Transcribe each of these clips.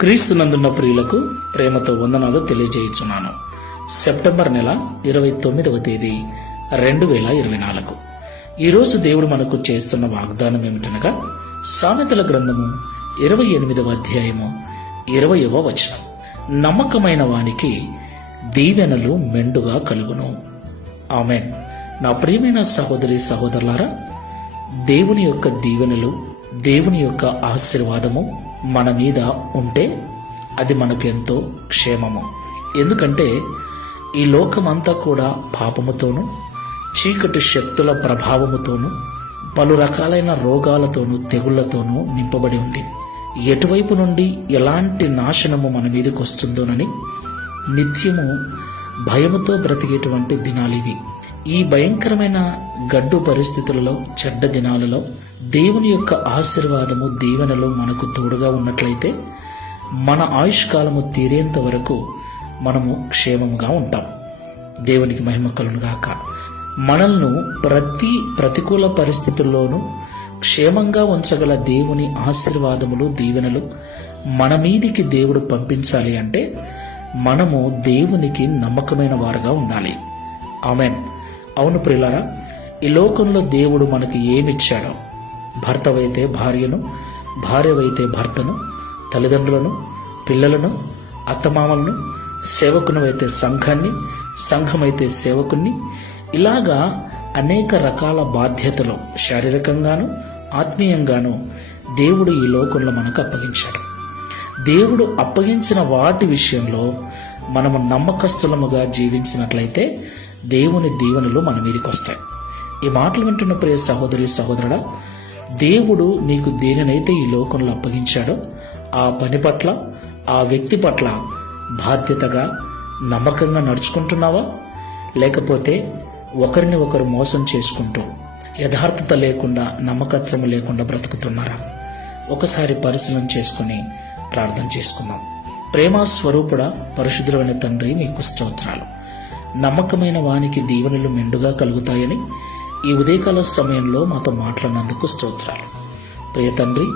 క్రీస్తునందున్న ప్రియులకు ప్రేమతో వందనాలు తెలియజేయుచున్నాను. సెప్టెంబర్ నెల 29వ తేదీ 2024. ఈరోజు దేవుడు మనకు చేస్తున్న వాగ్దానం ఏమిటనగా సామెతల గ్రంథము 28వ అధ్యాయము 20వ వచనం. నమ్మకమైన వానికి దీవెనలు మెండుగా కలుగును. ఆమేన్. నా ప్రియమైన సహోదరి సహోదరులారా, దేవుని యొక్క దీవెనలు, దేవుని యొక్క ఆశీర్వాదము మన మీద ఉంటే అది మనకెంతో క్షేమము. ఎందుకంటే ఈ లోకమంతా కూడా పాపముతోనూ చీకటి శక్తుల ప్రభావముతోనూ పలు రకాలైన రోగాలతోనూ తెగుళ్లతోనూ నింపబడి ఉంది. ఎటువైపు నుండి ఎలాంటి నాశనము మన మీదకి వస్తుందోనని నిత్యము భయముతో బ్రతికేటువంటి దినాలివి. ఈ భయంకరమైన గడ్డు పరిస్థితులలో, చెడ్డ దినాలలో దేవుని యొక్క ఆశీర్వాదము, దీవెనలు మనకు తోడుగా ఉన్నట్లయితే మన ఆయుష్కాలము తీరేంత వరకు మనము క్షేమంగా ఉంటాం. దేవునికి మహిమ కలుగును గాక. మనల్ని ప్రతికూల పరిస్థితుల్లోనూ క్షేమంగా ఉంచగల దేవుని ఆశీర్వాదములు, దీవెనలు మన మీదికి దేవుడు పంపించాలి అంటే మనము దేవునికి నమ్మకమైన వారుగా ఉండాలి. ఆమేన్. అవును ప్రియులారా, ఈ లోకంలో దేవుడు మనకి ఏమిచ్చాడో, భర్తవైతే భార్యను, భార్యవైతే భర్తను, తల్లిదండ్రులను, పిల్లలను, అత్తమామలను, సేవకునైతే సంఘాన్ని, సంఘమైతే సేవకుణ్ణి, ఇలాగా అనేక రకాల బాధ్యతలు శారీరకంగాను ఆత్మీయంగాను దేవుడు ఈ లోకంలో మనకు అప్పగించాడు. దేవుడు అప్పగించిన వాటి విషయంలో మనము నమ్మకస్తులముగా జీవించినట్లయితే దేవుని దీవెనలు మన మీదకి వస్తాయి. ఈ మాటలు వింటున్న ప్రియ సహోదరి సహోదరుడా, దేవుడు నీకు దేనినైతే ఈ లోకంలో అప్పగించాడో ఆ పని పట్ల, ఆ వ్యక్తి పట్ల బాధ్యతగా నమ్మకంగా నడుచుకుంటున్నావా? లేకపోతే ఒకరిని ఒకరు మోసం చేసుకుంటూ యథార్థత లేకుండా, నమ్మకత్వం లేకుండా బ్రతుకుతున్నారా? ఒకసారి పరిశీలన చేసుకుని ప్రార్థన చేసుకుందాం. ప్రేమ స్వరూపుడ, పరిశుద్ధుడైన తండ్రి, మీకు స్తోత్రాలు. నమ్మకమైన వానికి దీవెనలు మెండుగా కలుగుతాయని ఈ ఉదయకాల సమయంలో మాతో మాట్లాడినందుకు స్తోత్రాలు. ప్రియ తండ్రి,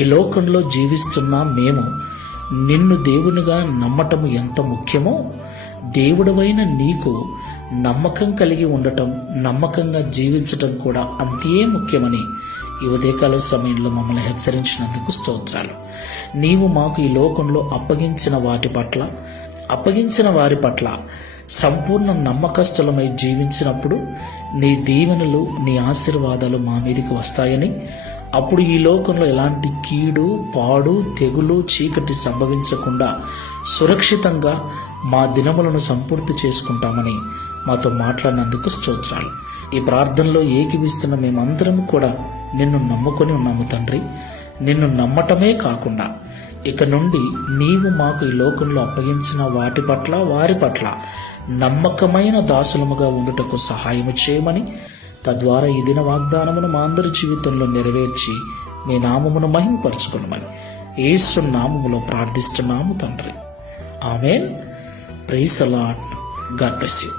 ఈ లోకంలో జీవిస్తున్న మేము నిన్ను దేవునిగా నమ్మటము ఎంత ముఖ్యమో, దేవుడవైన నీకు నమ్మకం కలిగి ఉండటం, నమ్మకంగా జీవించటం కూడా అంతే ముఖ్యమని ఈ ఉదయకాల సమయంలో మమ్మల్ని హెచ్చరించినందుకు స్తోత్రాలు. నీవు మాకు ఈ లోకంలో అప్పగించిన వారి పట్ల సంపూర్ణ నమ్మకస్తులమై జీవించినప్పుడు నీ దీవెనలు, నీ ఆశీర్వాదాలు మా మీదికి వస్తాయని, అప్పుడు ఈ లోకంలో ఎలాంటి కీడు, పాడు, తెగులు, చీకటి సంభవించకుండా సురక్షితంగా మా దినములను సంపూర్తి చేసుకుంటామని మాతో మాట్లాడినందుకు స్తోత్రాలు. ఈ ప్రార్థనలో ఏకీవిస్తున్న మేమందరం కూడా నిన్ను నమ్ముకొని ఉన్నాము తండ్రి. నిన్ను నమ్మటమే కాకుండా ఇక నుండి నీవు మాకు ఈ లోకంలో అప్పగించిన వారి పట్ల నమ్మకమైన దాసులముగా ఉండుటకు సహాయము చేయమని, తద్వారా ఈ దిన వాగ్దానమును మా అందరి జీవితంలో నెరవేర్చి మీ నామమును మహిమపరచుకొనమని యేసు నామములో ప్రార్థిస్తున్నాము తండ్రి. Amen. Praise the Lord. God bless you.